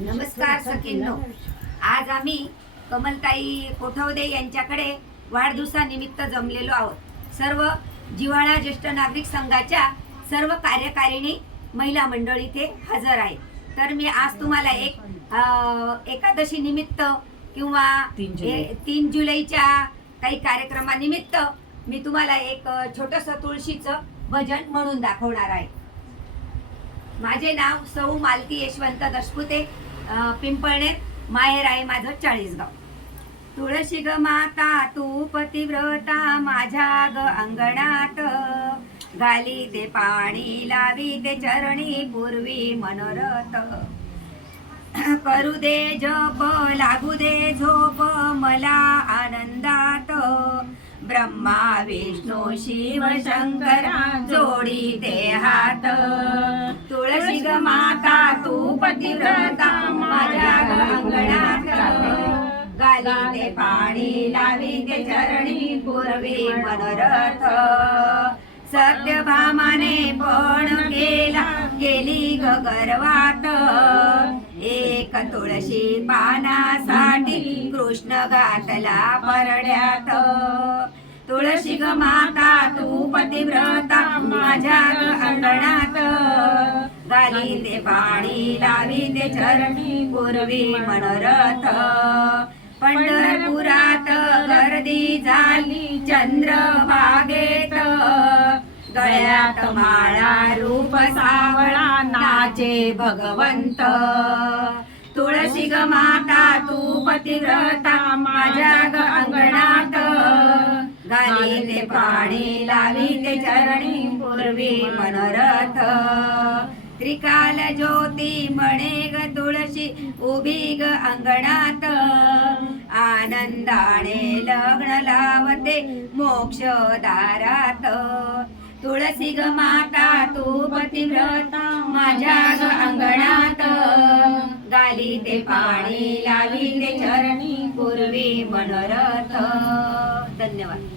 नमस्कार सखींनो, आज आम्ही कमलताई कोठवदे यांच्याकडे वाढदिवसानिमित्त जमलेलो आहोत. सर्व जिव्हाळा ज्येष्ठ नागरिक संघाच्या सर्व कार्यकारिणी महिला मंडळ इथे हजर आहे. तर मी आज तुम्हाला एक एकादशी निमित्त किंवा 3 जुलैच्या काही कार्यक्रमानिमित्त मी तुम्हाला एक छोटंसं तुळशीचं भजन म्हणून दाखवणार आहे. माझे नाव सौ मालती यशवंत दशपुते, पिंपळनेर, माहेर आहे माझं चाळीसगाव. तुळशी ग माता तू पतिव्रता, माझ्या ग अंगणात घाली ते पाणी, लावी ते चरणी, पूर्वी मनोरथ. करू दे जप, लागू दे झोप, मला आनंदात. ब्रह्मा विष्णू शिव शंकर जोडी ते हात. तुळशी ग माता तू पतिव्रता, माझ्या अंगणात घाली ते पाणी, लावी ते चरणी, पूर्वी मनोरथ. सत्यभामाने पण गेली ग गर्वात, एक तुळशी पानासाठी कृष्ण घातला परड्यात. तुळशी ग माता तू पतिव्रता, माझ्या अंगणात घाली ते पाणी, लावी ते चरणी, पूर्वी मनोरथ. पंढरपुरात गर्दी झाली चंद्रभागेत, गळ्यात माळा रूप सावळा नाचे भगवंत. तुळशी ग माता तू पतिव्रता, माझ्या ग अंगणात घाली ते पाणी, लावी ते चरणी, पूर्वी मनोरथ. त्रिकाल ज्योती म्हणे ग तुळशी, उभी ग अंगणात आनंदाने लग्न लावते मोक्षदारात. तुळशी ग माता तू पतिव्रता, माझ्या ग अंगणात घाली ते पाणी, लावी ते चरणी, पूर्वी मनोरथ. धन्यवाद.